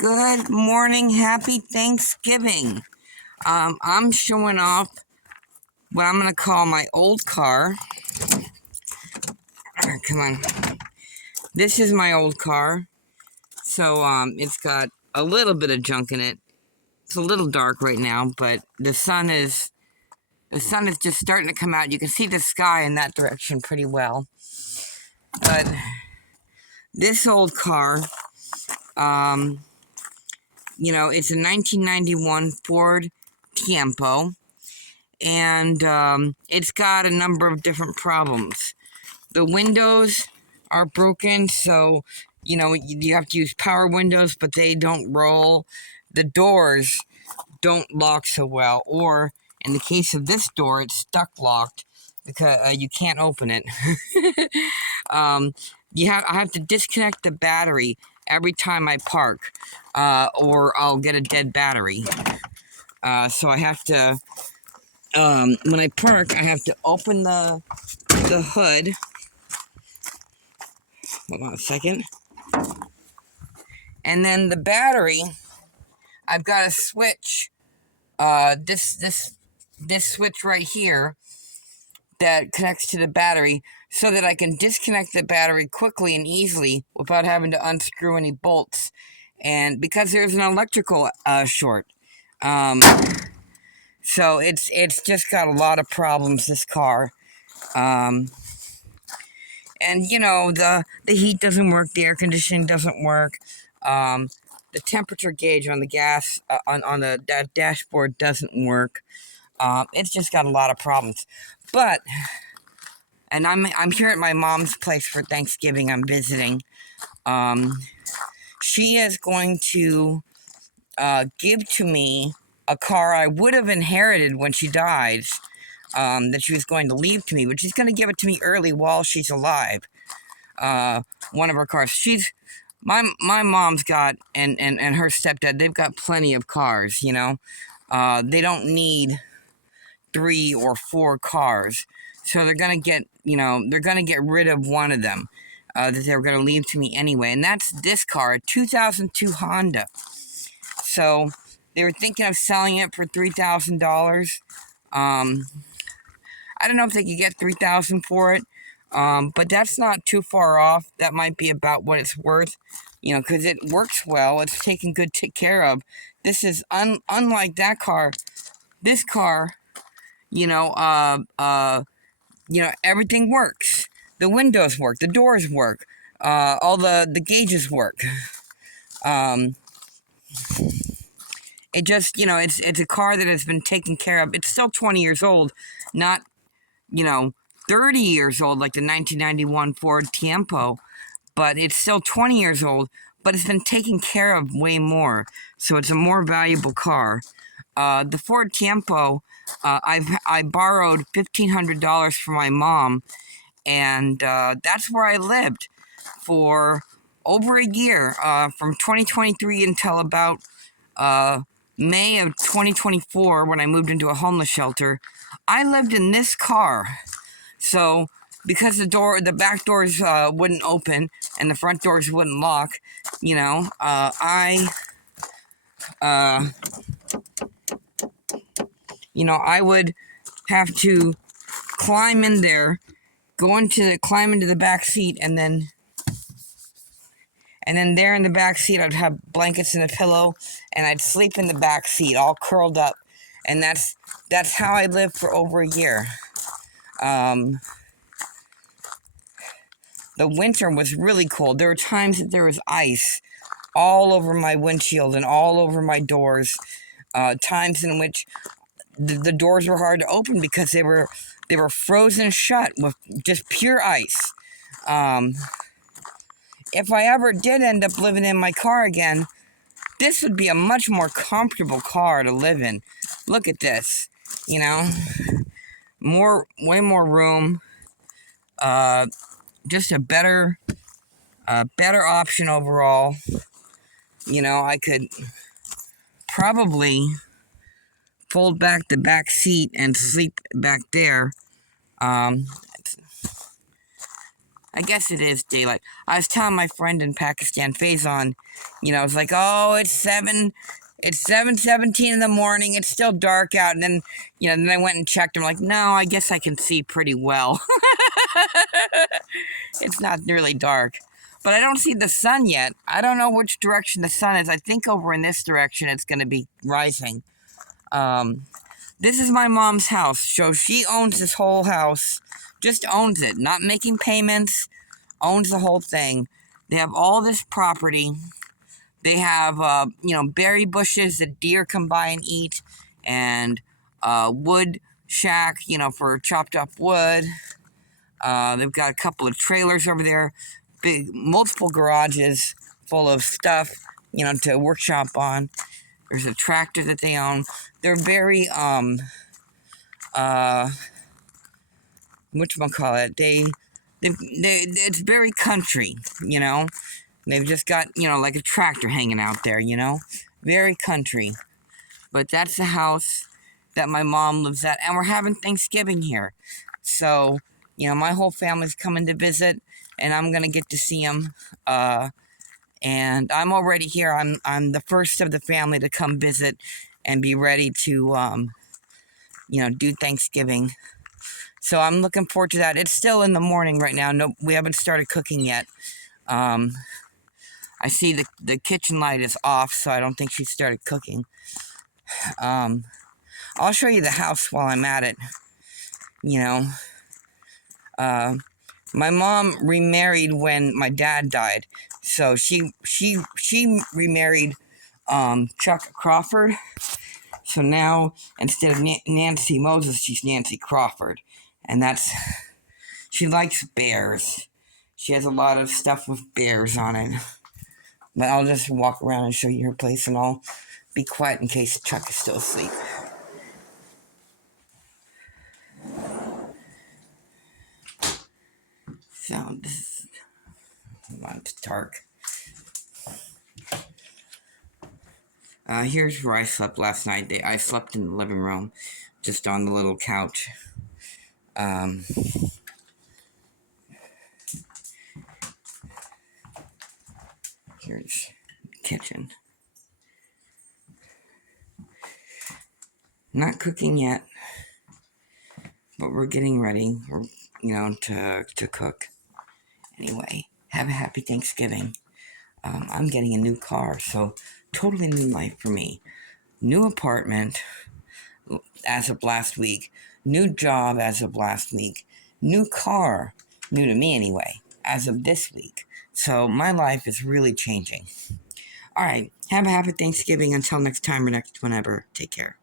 Good morning, happy Thanksgiving. I'm showing off what I'm gonna call my old car. Come on. This is my old car. So, it's got a little bit of junk in it. It's a little dark right now, but the sun is just starting to come out. You can see the sky in that direction pretty well. But this old car, it's a 1991 Ford Tiempo. And it's got a number of different problems. The windows are broken, so you have to use power windows, but they don't roll. The doors don't lock so well, or in the case of this door, it's stuck locked because you can't open it. I have to disconnect the battery every time I park, or I'll get a dead battery. So I have to. When I park, I have to open the hood. Hold on a second. And then the battery, I've got to switch this switch right here that connects to the battery so that I can disconnect the battery quickly and easily without having to unscrew any bolts. And because there's an electrical short. So it's just got a lot of problems, this car. And the heat doesn't work, the air conditioning doesn't work, the temperature gauge on the gas on the dashboard doesn't work. It's just got a lot of problems. But and I'm here at my mom's place for Thanksgiving. I'm visiting. She is going to give to me a car I would have inherited when she dies. That she was going to leave to me, but she's going to give it to me early while she's alive. One of her cars. My mom's got, and her stepdad, they've got plenty of cars, They don't need 3 or 4 cars. So they're going to get rid of one of them that they were going to leave to me anyway. And that's this car, a 2002 Honda. So they were thinking of selling it for $3,000. I don't know if they could get $3,000 for it, but that's not too far off. That might be about what it's worth, because it works well. It's taken good care of. This is unlike that car. This car, everything works. The windows work. The doors work. All the gauges work. It just, it's a car that has been taken care of. It's still 20 years old, not 30 years old like the 1991 Ford Tiempo, but it's still 20 years old, but it's been taken care of way more, so it's a more valuable car. The Ford Tiempo, I borrowed $1,500 from my mom, and that's where I lived for over a year, from 2023 until about May of 2024, when I moved into a homeless shelter. I lived in this car. So, because the back doors wouldn't open and the front doors wouldn't lock, I would have to climb in there, climb into the back seat, and then there in the back seat I'd have blankets and a pillow, and I'd sleep in the back seat, all curled up, and that's how I lived for over a year. The winter was really cold. There were times that there was ice all over my windshield and all over my doors. Times in which the doors were hard to open because they were frozen shut with just pure ice. If I ever did end up living in my car again, this would be a much more comfortable car to live in. Look at this, way more room. Just a better option overall. I could probably fold back the back seat and sleep back there. I guess it is daylight. I was telling my friend in Pakistan, Faison, it's like, oh, it's 7:17 in the morning. It's still dark out. And then, then I went and checked. I'm like, no, I guess I can see pretty well. It's not nearly dark. But I don't see the sun yet. I don't know which direction the sun is. I think over in this direction it's going to be rising. This is my mom's house. So she owns this whole house. Just owns it. Not making payments. Owns the whole thing. They have all this property. They have, berry bushes that deer come by and eat. And wood shack, for chopped up wood. They've got a couple of trailers over there. Multiple garages full of stuff, to workshop on. There's a tractor that they own. They're very, whatchamacallit, it's very country, They've just got, like a tractor hanging out there, Very country. But that's the house that my mom lives at, and we're having Thanksgiving here. So, my whole family's coming to visit, and I'm gonna get to see them. And I'm already here. I'm the first of the family to come visit and be ready to, do Thanksgiving. So I'm looking forward to that. It's still in the morning right now. No, we haven't started cooking yet. I see the kitchen light is off, so I don't think she started cooking. I'll show you the house while I'm at it. My mom remarried when my dad died, so she remarried Chuck Crawford. So now instead of Nancy Moses, she's Nancy Crawford, and she likes bears. She has a lot of stuff with bears on it. But I'll just walk around and show you her place, and I'll be quiet in case Chuck is still asleep. So this is it's dark. Here's where I slept last night. I slept in the living room, just on the little couch. Here's the kitchen. Not cooking yet, but we're getting ready. We're, to cook. Anyway, have a happy Thanksgiving. I'm getting a new car, so totally new life for me. New apartment as of last week. New job as of last week. New car, new to me anyway, as of this week. So my life is really changing. All right, have a happy Thanksgiving. Until next time or next whenever. Take care.